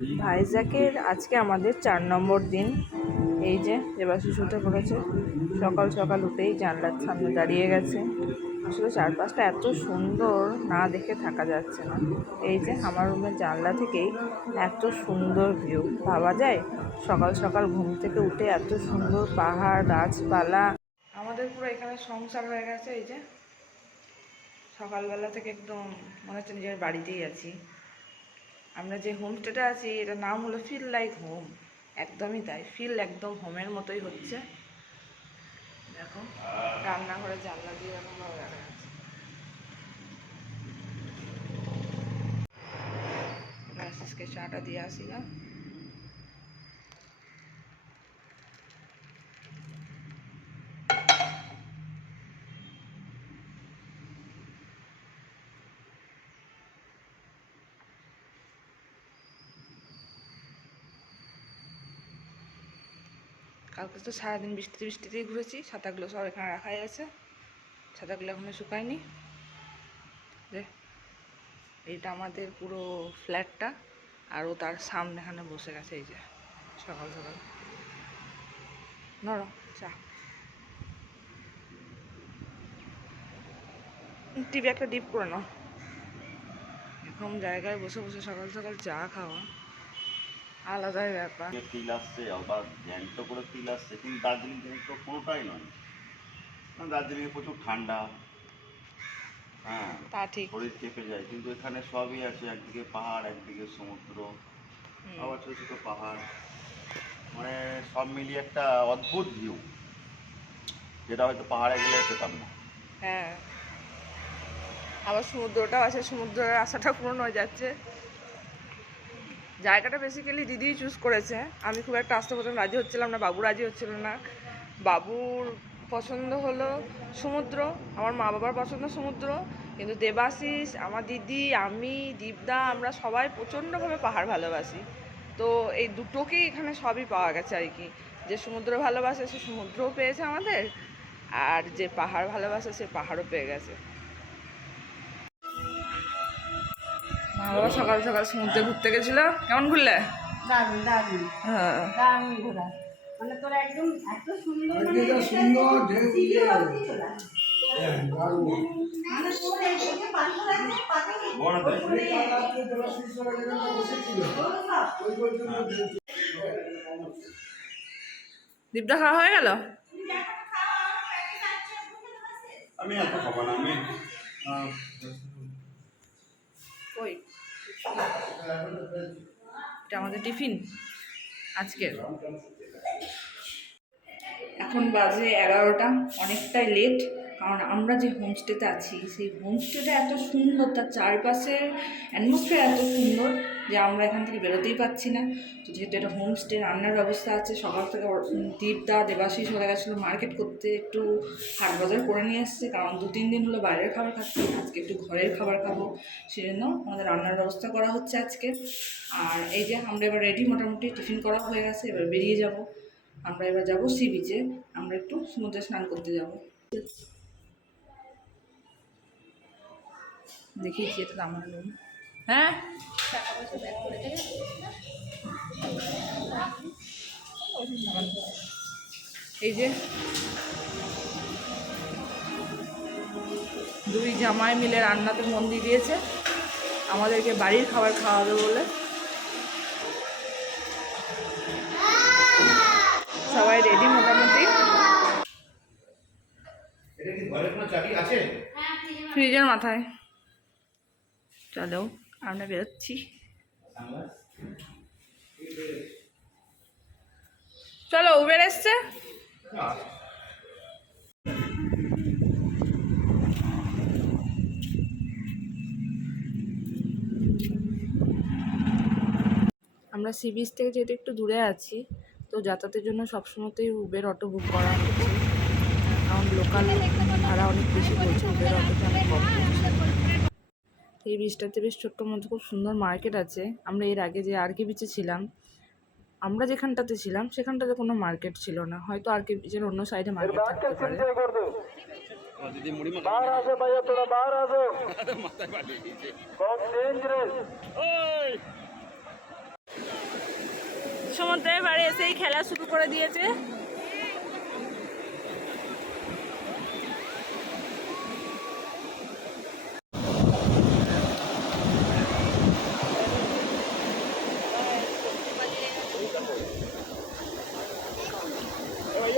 ভাইজ্যাকের আজকে আমাদের চার নম্বর দিন। এই যে দেবাশিস উঠে পড়েছে। সকাল সকাল উঠেই জানলার সামনে দাঁড়িয়ে গেছে। আসলে চারপাশটা এত সুন্দর, না দেখে থাকা যাচ্ছে না। এই যে, আমার রুমের জানলা থেকেই এত সুন্দর ভিউ। ভাবা যায়, সকাল সকাল ঘুম থেকে উঠে এত সুন্দর পাহাড়, গাছপালা। আমাদের পুরো এখানে সংসার হয়ে গেছে, এই যে। সকালবেলা থেকে একদম মনে হচ্ছে নিজের বাড়িতেই আছি। আমরা যে হোমস্টেটা আছি, এটার নাম হলো ফিল লাইক হোম একদমই তাই ফিল একদম হোমের মতোই হচ্ছে। দেখো, রান্নাঘরে জানলা দিয়ে এরকম ভালো দেখা যাচ্ছে। আশিসকে চাটা দিয়ে আসি না কালকে তো সারাদিন বৃষ্টিতে বৃষ্টিতেই ঘুরেছি ছাতাগুলো সব এখানে রাখাই আছে। ছাতাগুলো এখনও শুকায়নি। যে এইটা আমাদের পুরো ফ্ল্যাটটা আর ও তার সামনে এখানে বসে গেছে, এই যে, সকাল সকাল। নরম চা। টিভি একটা ডিপ করে নাও। এরকম জায়গায় বসে বসে সকাল সকাল চা খাওয়া। আলাদাই ব্যাপার। ফিল আসছে আবার জ্যান্ত করে ফিল আসছে কিন্তু দার্জিলিং জ্যান্ত কোনোটাই নয়। দার্জিলিংয়ে প্রচুর ঠান্ডা। হ্যাঁ তা ঠিক। শরীর চেপে যায় কিন্তু এখানে সবই আছে একদিকে পাহাড় একদিকে সমুদ্র আবার ছোটো ছোটো পাহাড়। মানে সব মিলিয়ে একটা অদ্ভুত ভিউ যেটা হয়তো পাহাড়ে গেলে পেতাম না। হ্যাঁ। আবার সমুদ্রটাও আছে সমুদ্রের আশাটা পূরণ হয়ে যাচ্ছে। জায়গাটা বেসিক্যালি দিদিই চুজ করেছে। আমি খুব একটা আসতে প্রথম রাজি হচ্ছিলাম না, বাবু রাজি হচ্ছিল না। বাবুর পছন্দ হলো সমুদ্র, আমার মা বাবার পছন্দ সমুদ্র, কিন্তু দেবাশিস, আমার দিদি, আমি, দীপদা, আমরা সবাই প্রচণ্ডভাবে পাহাড় ভালোবাসি। তো এই দুটোকেই এখানে সবই পাওয়া গেছে আর কি। যে সমুদ্র ভালোবাসে সে সমুদ্রও পেয়েছে আমাদের, আর যে পাহাড় ভালোবাসে সে পাহাড়ও পেয়ে গেছে। মা বাবা সকাল সকাল সমুদ্রে ঘুরতে গেছিল। কেমন ঘুরলে? দারুণ দারুণ। হ্যাঁ। দারুণ ঘোরা। মানে তোরা একদম এত সুন্দর মানে সুন্দর। হ্যাঁ। মানে ঢেউ। দীপদা খাওয়া হয়ে গেল? আমি এত খাব না আমি এটা আমাদের টিফিন আজকের এখন বাজে এগারোটা অনেকটাই লেট কারণ আমরা যে হোমস্টেতে আছি, সেই হোমস্টেটা এত সুন্দর, তার চারপাশের অ্যাটমসফিয়ার এত সুন্দর যে আমরা এখান থেকে বেরোতেই পাচ্ছি না। তো যেহেতু এটা হোমস্টে রান্নার ব্যবস্থা আছে, সকাল থেকে ওর- দীপদা, দেবাশিস হয়ে গেছিল মার্কেট করতে, একটু হাট বাজার করে নিয়ে এসছে, কারণ দু, তিন দিন হলো বাইরের খাবার খাচ্ছি, আজকে একটু ঘরের খাবার খাব, সেজন্য আমাদের রান্নার ব্যবস্থা করা হচ্ছে আজকে। আর এই যে আমরা এবার রেডি মোটামুটি, টিফিন করা হয়ে গেছে, এবার বেরিয়ে যাব। আমরা এবার যাব সি বিচে আমরা একটু সমুদ্রে স্নান করতে যাব। দেখিয়েছি এটা তো আমার হ্যাঁ? এই যে দুই জামাই মিলে রান্নাতে মন দিয়ে দিয়েছে। আমাদেরকে বাড়ির খাবার খাওয়াবে বলে। সবাই রেডি মোটামুটি? আছে? ফ্রিজের মাথায়। চলো, আমরা বেরোচ্ছি। চলো উবের এসছে? আমরা সি বিচ থেকে যেহেতু একটু দূরে আছি, তো যাতায়াতের জন্য সবসময়তেই উবের অটো বুক করা হচ্ছে। কারণ লোকাল ভাড়া অনেক বেশি বলছে উবের অটোতে অনেক কম এই বীজটাতে বেশ ছোট্ট মধ্যে খুব সুন্দর মার্কেট আছে। আমরা এর আগে যে আরকে বিচে ছিলাম আমরা যেখানটাতে ছিলাম সেখানটাতে কোনো মার্কেট ছিল না। হয়তো আরকে বিচের অন্য সাইডে মার্কেট থাকতে পারে। সমুদ্রের বাড়ি এসেই খেলা শুরু করে দিয়েছে।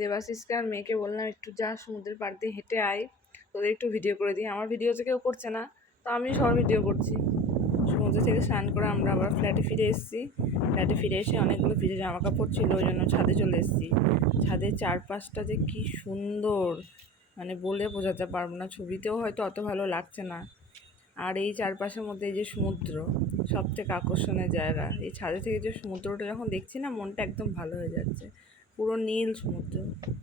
দেবাশিসকে আর মেয়েকে বললাম, একটু যা, সমুদ্রের পাড় দিয়ে হেঁটে আয়, তোদের একটু ভিডিও করে দিই। আমার ভিডিও তো কেউ করছে না, তো আমি সব ভিডিও করছি। সমুদ্র থেকে স্নান করে আমরা আবার ফ্ল্যাটে ফিরে এসেছি। ফ্ল্যাটে ফিরে এসে অনেকগুলো ভিজে জামা কাপড় ছিল, ওই জন্য ছাদে চলে এসেছি। ছাদের চারপাশটা যে কী সুন্দর মানে বলে বোঝাতে পারব না, ছবিতেও হয়তো অত ভালো লাগছে না। আর এই চারপাশের মধ্যে এই যে সমুদ্র সব থেকে আকর্ষণের জায়গা। এই ছাদে থেকে যে সমুদ্রটা যখন দেখছি না, মনটা একদম ভালো হয়ে যাচ্ছে। পুরো নীল সমুদ্র,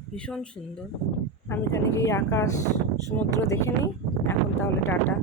ভীষণ সুন্দর। আমি এখানে গিয়ে আকাশ সমুদ্র দেখে নিই, এখন তাহলে টাটা।